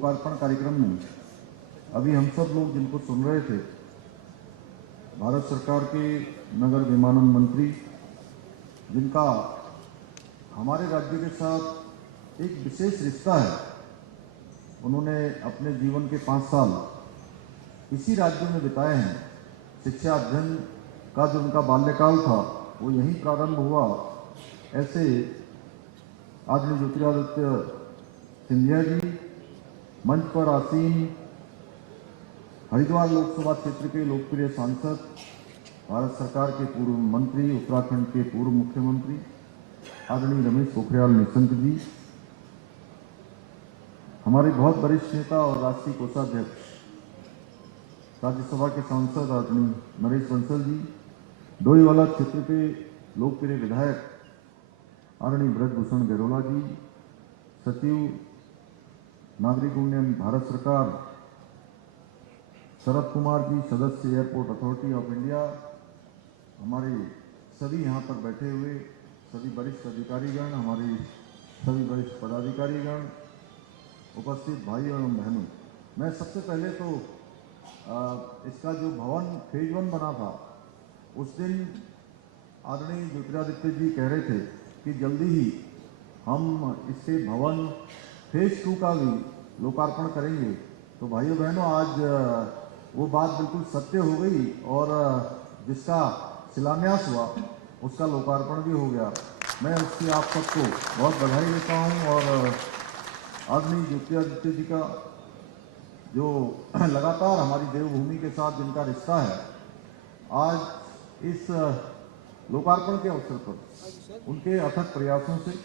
लोकार्पण कार्यक्रम में अभी हम सब लोग जिनको सुन रहे थे, भारत सरकार के नगर विमानन मंत्री, जिनका हमारे राज्य के साथ एक विशेष रिश्ता है, उन्होंने अपने जीवन के 5 साल इसी राज्य में बिताए हैं। शिक्षा अध्ययन का जो उनका बाल्यकाल था वो यहीं प्रारंभ हुआ। ऐसे आदरणीय ज्योतिरादित्य सिंधिया जी मंच पर आसीन हरिद्वार लोकसभा क्षेत्र के लोकप्रिय सांसद, भारत सरकार के पूर्व मंत्री, उत्तराखंड के पूर्व मुख्यमंत्री आदरणीय रमेश पोखरियाल निशंक जी, हमारे बहुत वरिष्ठ नेता और राष्ट्रीय कोषाध्यक्ष राज्यसभा के सांसद आदरणीय नरेश बंसल जी, डोईवाला क्षेत्र के लोकप्रिय विधायक आदरणीय ब्रजभूषण गैरोला जी, सचिव नागरिक उड्डयन भारत सरकार शरद कुमार जी, सदस्य एयरपोर्ट अथॉरिटी ऑफ इंडिया, हमारे सभी यहाँ पर बैठे हुए सभी वरिष्ठ अधिकारीगण, हमारे सभी वरिष्ठ पदाधिकारीगण, उपस्थित भाइयों एवं बहनों, मैं सबसे पहले तो इसका जो भवन फेज 1 बना था, उस दिन आदरणीय ज्योतिरादित्य जी कह रहे थे कि जल्दी ही हम इससे भवन फेज 2 का भी लोकार्पण करेंगे। तो भाइयों बहनों, आज वो बात बिल्कुल सत्य हो गई और जिसका शिलान्यास हुआ उसका लोकार्पण भी हो गया। मैं उसकी आप सबको बहुत बधाई देता हूँ और आदरणीय ज्योतिरादित्य जी का जो लगातार हमारी देवभूमि के साथ जिनका रिश्ता है, आज इस लोकार्पण के अवसर पर उनके अथक प्रयासों से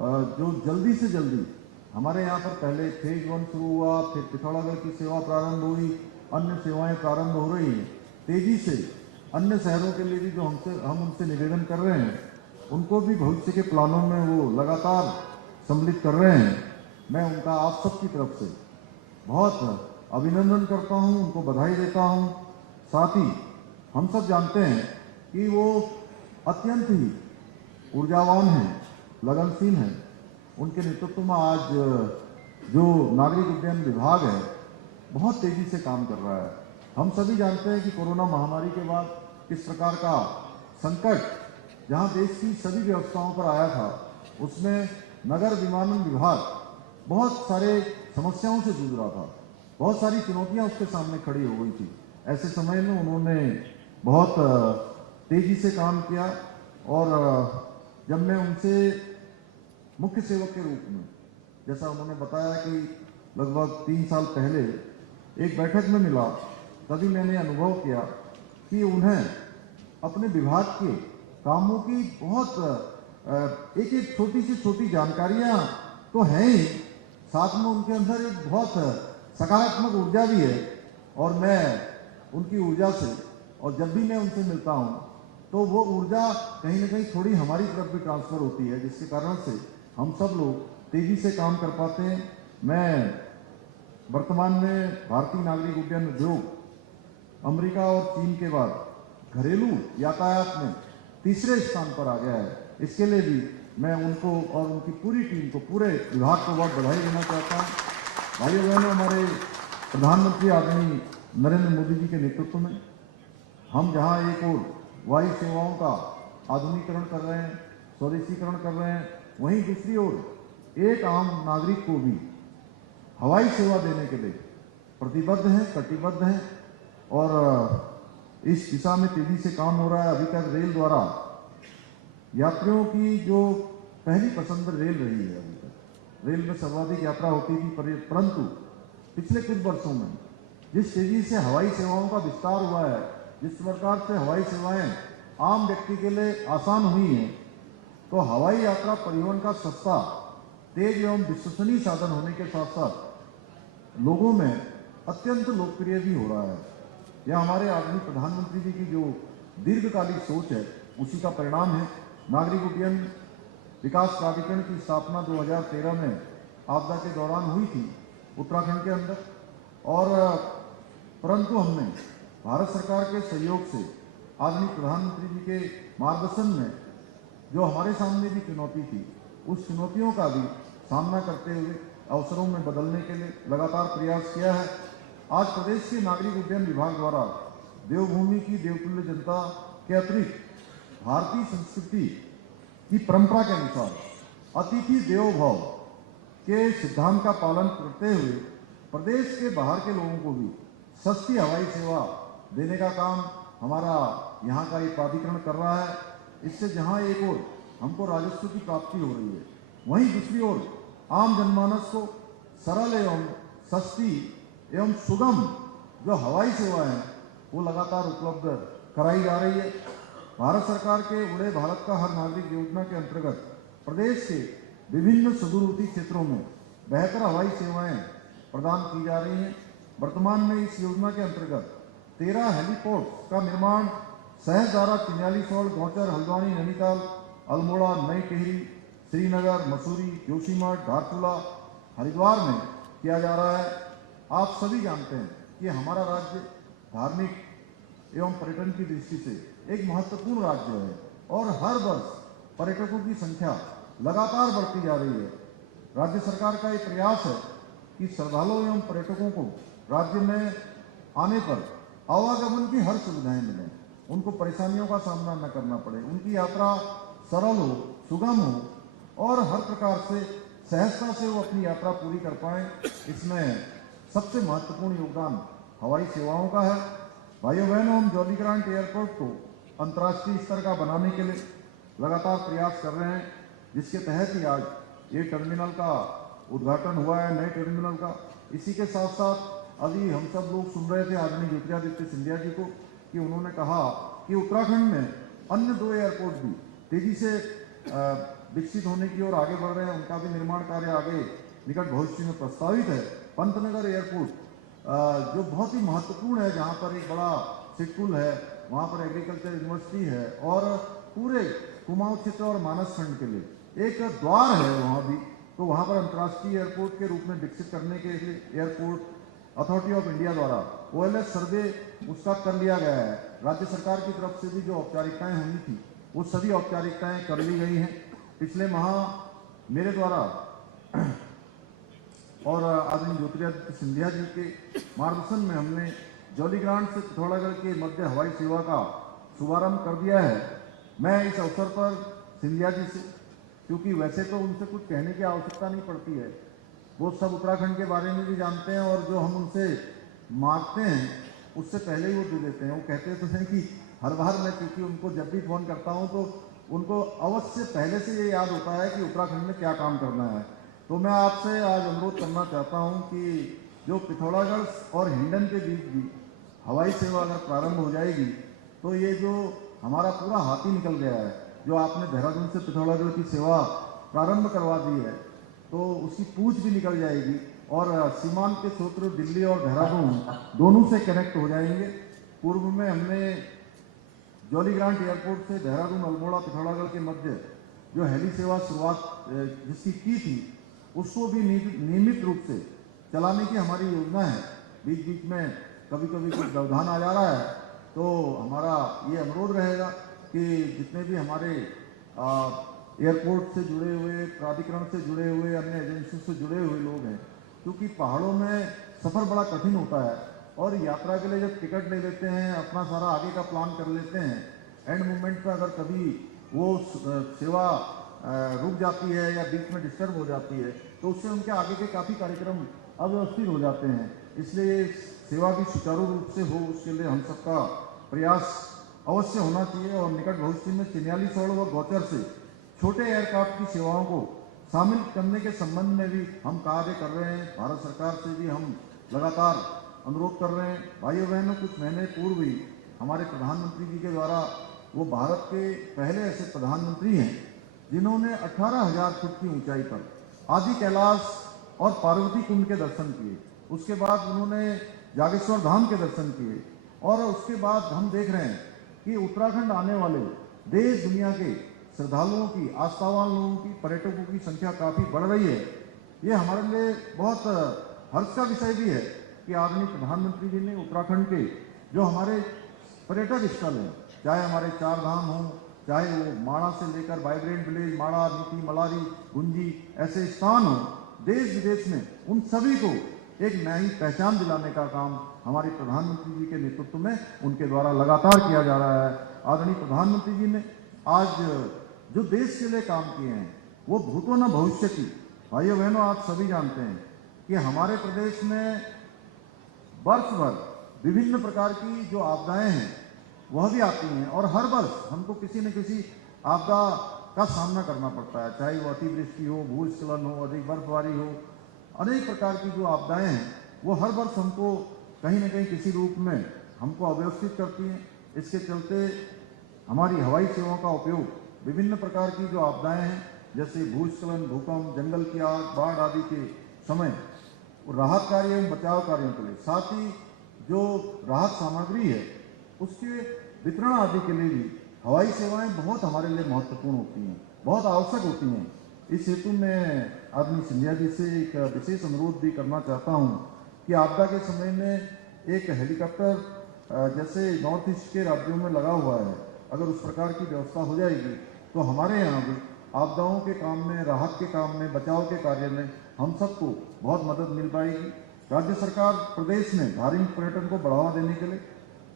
जो जल्दी से जल्दी हमारे यहाँ पर पहले फेज 1 शुरू हुआ, फिर पिथौरागढ़ की सेवा प्रारंभ हुई, अन्य सेवाएं प्रारंभ हो रही हैं। तेजी से अन्य शहरों के लिए भी जो हम उनसे निवेदन कर रहे हैं, उनको भी भविष्य के प्लानों में वो लगातार सम्मिलित कर रहे हैं। मैं उनका आप सबकी तरफ से बहुत अभिनंदन करता हूं, उनको बधाई देता हूं। साथ ही हम सब जानते हैं कि वो अत्यंत ही ऊर्जावान हैं, लगनशील हैं। उनके नेतृत्व में आज जो नागरिक उड्डयन विभाग है बहुत तेजी से काम कर रहा है। हम सभी जानते हैं कि कोरोना महामारी के बाद किस प्रकार का संकट जहां देश की सभी व्यवस्थाओं पर आया था, उसमें नगर विमानन विभाग बहुत सारे समस्याओं से जूझ रहा था, बहुत सारी चुनौतियां उसके सामने खड़ी हो गई थी। ऐसे समय में उन्होंने बहुत तेजी से काम किया और जब मैं उनसे मुख्य सेवक के रूप में, जैसा उन्होंने बताया कि लगभग 3 साल पहले एक बैठक में मिला, तभी मैंने अनुभव किया कि उन्हें अपने विभाग के कामों की बहुत एक एक छोटी से छोटी जानकारियां तो हैं ही, साथ में उनके अंदर एक बहुत सकारात्मक ऊर्जा भी है और मैं उनकी ऊर्जा से, और जब भी मैं उनसे मिलता हूं तो वो ऊर्जा कहीं ना कहीं थोड़ी हमारी तरफ भी ट्रांसफर होती है, जिसके कारण से हम सब लोग तेजी से काम कर पाते हैं। मैं वर्तमान में भारतीय नागरिक उड्डयन उद्योग अमेरिका और चीन के बाद घरेलू यातायात में तीसरे स्थान पर आ गया है। इसके लिए भी मैं उनको और उनकी पूरी टीम को, पूरे विभाग को बहुत बधाई देना चाहता हूँ। भाइयों बहनों, हमारे प्रधानमंत्री आदरणीय नरेंद्र मोदी जी के नेतृत्व में हम जहाँ एक और वायु सेवाओं का आधुनिकीकरण कर रहे हैं, स्वदेशीकरण कर रहे हैं, वहीं दूसरी ओर एक आम नागरिक को भी हवाई सेवा देने के लिए प्रतिबद्ध हैं, कटिबद्ध हैं और इस दिशा में तेजी से काम हो रहा है। अभी तक रेल द्वारा यात्रियों की जो पहली पसंद रेल रही है, अभी तक रेल में सर्वाधिक यात्रा होती थी, परंतु पिछले कुछ वर्षों में जिस तेजी से हवाई सेवाओं का विस्तार हुआ है, जिस प्रकार से हवाई सेवाएं आम व्यक्ति के लिए आसान हुई हैं, तो हवाई यात्रा परिवहन का सस्ता, तेज एवं विश्वसनीय साधन होने के साथ साथ लोगों में अत्यंत लोकप्रिय भी हो रहा है। यह हमारे आदरणीय प्रधानमंत्री जी की जो दीर्घकालिक सोच है, उसी का परिणाम है। नागरिक उड्डयन विकास प्राधिकरण की स्थापना 2013 में आपदा के दौरान हुई थी उत्तराखंड के अंदर, और परंतु हमने भारत सरकार के सहयोग से, आदरणीय प्रधानमंत्री जी के मार्गदर्शन में जो हमारे सामने भी चुनौती थी, उस चुनौतियों का भी सामना करते हुए अवसरों में बदलने के लिए लगातार प्रयास किया है। आज प्रदेश के नागरिक उड्डयन विभाग द्वारा देवभूमि की देवतुल्य जनता के अतिरिक्त भारतीय संस्कृति की परंपरा के अनुसार अतिथि देवो भव के सिद्धांत का पालन करते हुए प्रदेश के बाहर के लोगों को भी सस्ती हवाई सेवा देने का काम हमारा यहाँ का एक प्राधिकरण कर रहा है। इससे जहाँ एक ओर हमको राजस्व की प्राप्ति हो रही है, वहीं दूसरी ओर आम जनमानस को सरल एवं सस्ती एवं सुगम जो हवाई सेवा है वो लगातार उपलब्ध कराई जा रही है। भारत सरकार के उड़े भारत का हर नागरिक योजना के अंतर्गत प्रदेश के विभिन्न सुदूरवर्ती क्षेत्रों में बेहतर हवाई सेवाएं प्रदान की जा रही हैं। वर्तमान में इस योजना के अंतर्गत 13 हेलीपोर्ट का निर्माण सहजदारा, चिन्यालीसौड़, गौचर, हल्द्वानी, नैनीताल, अल्मोड़ा, नई टिहरी, श्रीनगर, मसूरी, जोशीमठ, धारचूला, हरिद्वार में किया जा रहा है। आप सभी जानते हैं कि हमारा राज्य धार्मिक एवं पर्यटन की दृष्टि से एक महत्वपूर्ण राज्य है और हर वर्ष पर्यटकों की संख्या लगातार बढ़ती जा रही है। राज्य सरकार का ये प्रयास है कि श्रद्धालुओं एवं पर्यटकों को राज्य में आने पर आवागमन की हर सुविधाएं मिलें, उनको परेशानियों का सामना न करना पड़े, उनकी यात्रा सरल हो, सुगम हो और हर प्रकार से सहजता से वो अपनी यात्रा पूरी कर पाएं। इसमें सबसे महत्वपूर्ण योगदान हवाई सेवाओं का है। भाइयों बहनों, हम जॉलीग्रांट एयरपोर्ट को अंतर्राष्ट्रीय स्तर का बनाने के लिए लगातार प्रयास कर रहे हैं, जिसके तहत ही आज ये टर्मिनल का उद्घाटन हुआ है, नए टर्मिनल का। इसी के साथ साथ अभी हम सब लोग सुन रहे थे आदरणीय ज्योतिरादित्य सिंधिया जी को कि उन्होंने कहा कि उत्तराखंड में अन्य 2 एयरपोर्ट भी तेजी से विकसित होने की ओर आगे बढ़ रहे हैं। उनका भी निर्माण कार्य आगे निकट भविष्य में प्रस्तावित है। पंतनगर एयरपोर्ट जो बहुत ही महत्वपूर्ण है, जहाँ पर एक बड़ा सिटकुल है, वहाँ पर एग्रीकल्चर यूनिवर्सिटी है और पूरे कुमाऊं क्षेत्र और मानस खंड के लिए एक द्वार है वहाँ भी, तो वहाँ पर अंतर्राष्ट्रीय एयरपोर्ट के रूप में विकसित करने के लिए एयरपोर्ट अथॉरिटी ऑफ इंडिया द्वारा OLS सर्वे उसका कर लिया गया है। राज्य सरकार की तरफ से भी जो औपचारिकताएं होनी थी वो सभी औपचारिकताएं कर ली गई हैं। पिछले माह मेरे द्वारा और आदरणीय ज्योतिरादित्य सिंधिया जी के मार्गदर्शन में हमने जॉलीग्रांट से पिथौरागढ़ के मध्य हवाई सेवा का शुभारंभ कर दिया है। मैं इस अवसर पर सिंधिया जी से, क्योंकि वैसे तो उनसे कुछ कहने की आवश्यकता नहीं पड़ती है, वो सब उत्तराखंड के बारे में भी जानते हैं और जो हम उनसे मांगते हैं उससे पहले ही वो दे देते हैं। वो कहते तो हैं कि हर बार मैं, क्योंकि उनको जब भी फ़ोन करता हूँ तो उनको अवश्य पहले से ये याद होता है कि उत्तराखंड में क्या काम करना है। तो मैं आपसे आज अनुरोध करना चाहता हूँ कि जो पिथौरागढ़ और हिंडन के बीच भी हवाई सेवा अगर प्रारंभ हो जाएगी तो ये जो हमारा पूरा हाथी निकल गया है, जो आपने देहरादून से पिथौरागढ़ की सेवा प्रारंभ करवा दी है, तो उसकी पूंछ भी निकल जाएगी और सीमांत के क्षेत्र दिल्ली और देहरादून दोनों से कनेक्ट हो जाएंगे। पूर्व में हमने जॉलीग्रांट एयरपोर्ट से देहरादून, अल्मोड़ा, पिथौरागढ़ के मध्य जो हेली सेवा शुरुआत जिसकी की थी उसको भी नियमित रूप से चलाने की हमारी योजना है। बीच बीच में कभी कभी कुछ व्यवधान आ जा रहा है, तो हमारा ये अनुरोध रहेगा कि जितने भी हमारे एयरपोर्ट से जुड़े हुए, प्राधिकरण से जुड़े हुए, अन्य एजेंसियों से जुड़े हुए लोग हैं, क्योंकि पहाड़ों में सफ़र बड़ा कठिन होता है और यात्रा के लिए जब टिकट ले लेते हैं, अपना सारा आगे का प्लान कर लेते हैं, एंड मोमेंट पर अगर कभी वो सेवा रुक जाती है या बीच में डिस्टर्ब हो जाती है तो उससे उनके आगे के काफ़ी कार्यक्रम अव्यवस्थित हो जाते हैं। इसलिए सेवा भी सुचारू रूप से हो, उसके लिए हम सबका प्रयास अवश्य होना चाहिए। और निकट भविष्य में चिन्यालीसौड़ व गौचर से छोटे एयरक्राफ्ट की सेवाओं को शामिल करने के संबंध में भी हम कार्य कर रहे हैं। भारत सरकार से भी हम लगातार अनुरोध कर रहे हैं। भाइयों बहनों, कुछ महीने पूर्व ही हमारे प्रधानमंत्री जी के द्वारा, वो भारत के पहले ऐसे प्रधानमंत्री हैं जिन्होंने 18,000 फुट की ऊंचाई पर आदि कैलाश और पार्वती कुंड के दर्शन किए। उसके बाद उन्होंने जागेश्वर धाम के दर्शन किए और उसके बाद हम देख रहे हैं कि उत्तराखंड आने वाले देश दुनिया के श्रद्धालुओं की, आस्थावान लोगों की, पर्यटकों की संख्या काफ़ी बढ़ रही है। ये हमारे लिए बहुत हर्ष का विषय भी है कि आदरणीय प्रधानमंत्री जी ने उत्तराखंड के जो हमारे पर्यटक स्थल हैं, चाहे हमारे 4 धाम हों, चाहे वो माणा से लेकर वाइब्रेंट विलेज, माणा, नीति, मलारी, गुंजी, ऐसे स्थान हों, देश विदेश में उन सभी को एक नई पहचान दिलाने का काम हमारे प्रधानमंत्री जी के नेतृत्व में उनके द्वारा लगातार किया जा रहा है। आदरणीय प्रधानमंत्री जी ने आज जो देश के लिए काम किए हैं वो भूतो न भविष्य की। भाइयों बहनों, आप सभी जानते हैं कि हमारे प्रदेश में वर्ष भर विभिन्न प्रकार की जो आपदाएं हैं वह भी आती हैं और हर वर्ष हमको किसी न किसी आपदा का सामना करना पड़ता है, चाहे वो अतिवृष्टि हो, भूस्खलन हो, अधिक बर्फबारी हो, अनेक प्रकार की जो आपदाएं हैं वो हर वर्ष हमको कहीं न कहीं किसी रूप में हमको अव्यवस्थित करती हैं। इसके चलते हमारी हवाई सेवाओं का उपयोग विभिन्न प्रकार की जो आपदाएं हैं जैसे भूस्खलन, भूकंप, जंगल की आग, बाढ़ आदि के समय राहत कार्य एवं बचाव कार्यों के लिए, साथ ही जो राहत सामग्री है उसके वितरण आदि के लिए भी हवाई सेवाएं बहुत हमारे लिए महत्वपूर्ण होती हैं, बहुत आवश्यक होती हैं। इस हेतु मैं आदरणीय सिंधिया जी से एक विशेष अनुरोध भी करना चाहता हूं कि आपदा के समय में एक हेलीकॉप्टर जैसे नॉर्थ ईस्ट के राज्यों में लगा हुआ है, अगर उस प्रकार की व्यवस्था हो जाएगी तो हमारे यहाँ भी आपदाओं के काम में, राहत के काम में, बचाव के कार्य में हम सबको बहुत मदद मिल पाएगी। राज्य सरकार प्रदेश में धार्मिक पर्यटन को बढ़ावा देने के लिए,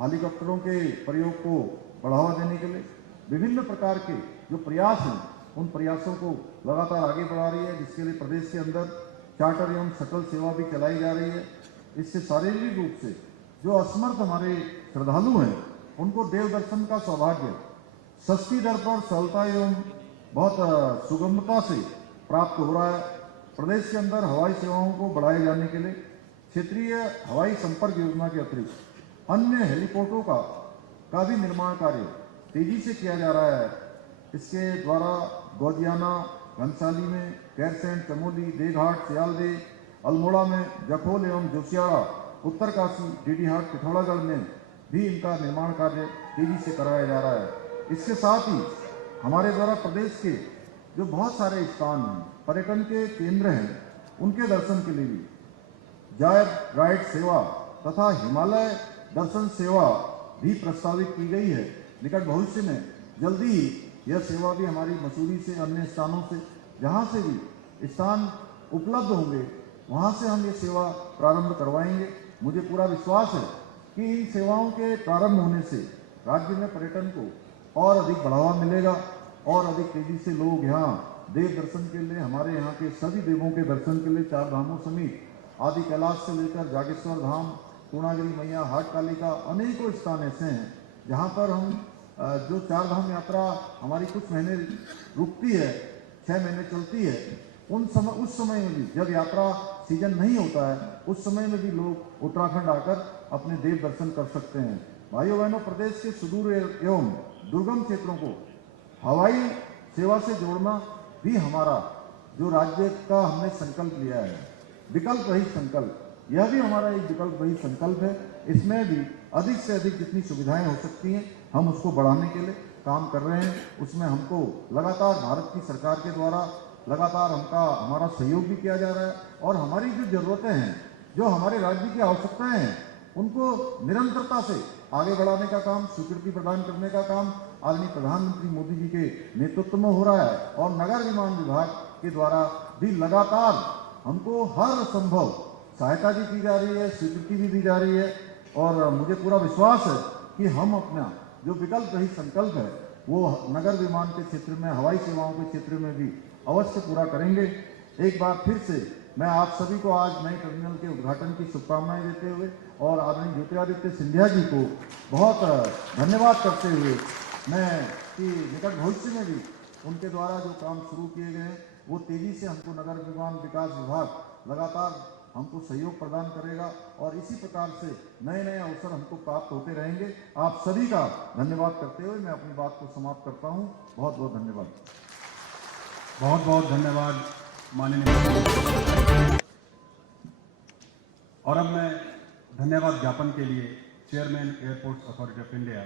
हेलीकॉप्टरों के प्रयोग को बढ़ावा देने के लिए विभिन्न प्रकार के जो प्रयास हैं उन प्रयासों को लगातार आगे बढ़ा रही है, जिसके लिए प्रदेश के अंदर चार्टर एवं शटल सेवा भी चलाई जा रही है। इससे शारीरिक रूप से जो असमर्थ हमारे श्रद्धालु हैं उनको देव दर्शन का सौभाग्य सस्ती दर पर सरलता एवं बहुत सुगमता से प्राप्त हो रहा है। प्रदेश के अंदर हवाई सेवाओं को बढ़ाए जाने के लिए क्षेत्रीय हवाई संपर्क योजना के अतिरिक्त अन्य हेलीपोर्टों का भी निर्माण कार्य तेजी से किया जा रहा है। इसके द्वारा गौदियाना, घनसाली में, कैरसैंण, चमोली, देघाट, सियालदे, अल्मोड़ा में, जखोल एवं जोशियाड़ा, उत्तरकाशी, डीडीहाट, पिथौरागढ़ में भी इनका निर्माण कार्य तेजी से कराया जा रहा है। इसके साथ ही हमारे द्वारा प्रदेश के जो बहुत सारे स्थान हैं, पर्यटन के केंद्र हैं, उनके दर्शन के लिए भी जायद राइड सेवा तथा हिमालय दर्शन सेवा भी प्रस्तावित की गई है। निकट भविष्य में जल्दी ही यह सेवा भी हमारी मसूरी से, अन्य स्थानों से, जहां से भी स्थान उपलब्ध होंगे वहां से हम ये सेवा प्रारंभ करवाएंगे। मुझे पूरा विश्वास है कि इन सेवाओं के प्रारंभ होने से राज्य में पर्यटन को और अधिक बढ़ावा मिलेगा और अधिक तेजी से लोग यहाँ देव दर्शन के लिए, हमारे यहाँ के सभी देवों के दर्शन के लिए, चार धामों समेत आदि कैलाश से लेकर जागेश्वर धाम, पूर्णागिरी मैया, हाट कालिका, अनेकों स्थान ऐसे हैं जहाँ पर हम जो चार धाम यात्रा हमारी कुछ महीने रुकती है, 6 महीने चलती है, उस समय में भी जब यात्रा सीजन नहीं होता है उस समय में भी लोग उत्तराखंड आकर अपने देव दर्शन कर सकते हैं। भाइयों बहनों, प्रदेश के सुदूर एवं दुर्गम क्षेत्रों को हवाई सेवा से जोड़ना भी हमारा जो राज्य का हमने संकल्प लिया है, विकल्प रहित संकल्प, यह भी हमारा एक विकल्प रहित संकल्प है। इसमें भी अधिक से अधिक जितनी सुविधाएं हो सकती हैं हम उसको बढ़ाने के लिए काम कर रहे हैं। उसमें हमको लगातार भारत की सरकार के द्वारा लगातार हमारा सहयोग भी किया जा रहा है और हमारी जो जरूरतें हैं, जो हमारे राज्य की आवश्यकताएं हैं, उनको निरंतरता से आगे बढ़ाने का काम, स्वीकृति प्रदान करने का काम आदरणीय प्रधानमंत्री मोदी जी के नेतृत्व में हो रहा है और नगर विमान विभाग के द्वारा भी लगातार हमको हर संभव सहायता भी की जा रही है, स्वीकृति भी दी जा रही है और मुझे पूरा विश्वास है कि हम अपना जो विकल्प रहित संकल्प है वो नगर विमान के क्षेत्र में, हवाई सेवाओं के क्षेत्र में भी अवश्य पूरा करेंगे। एक बार फिर से मैं आप सभी को आज नए टर्मिनल के उद्घाटन की शुभकामनाएं देते हुए और आदरणीय ज्योतिरादित्य सिंधिया जी को बहुत धन्यवाद करते हुए मैं कि निकट भविष्य में भी उनके द्वारा जो काम शुरू किए गए हैं वो तेजी से हमको नगर विमान विकास विभाग लगातार हमको सहयोग प्रदान करेगा और इसी प्रकार से नए नए अवसर हमको प्राप्त होते रहेंगे। आप सभी का धन्यवाद करते हुए मैं अपनी बात को समाप्त करता हूं। बहुत बहुत धन्यवाद। बहुत बहुत धन्यवाद माननीय। और अब मैं धन्यवाद ज्ञापन के लिए chairman airports authority of India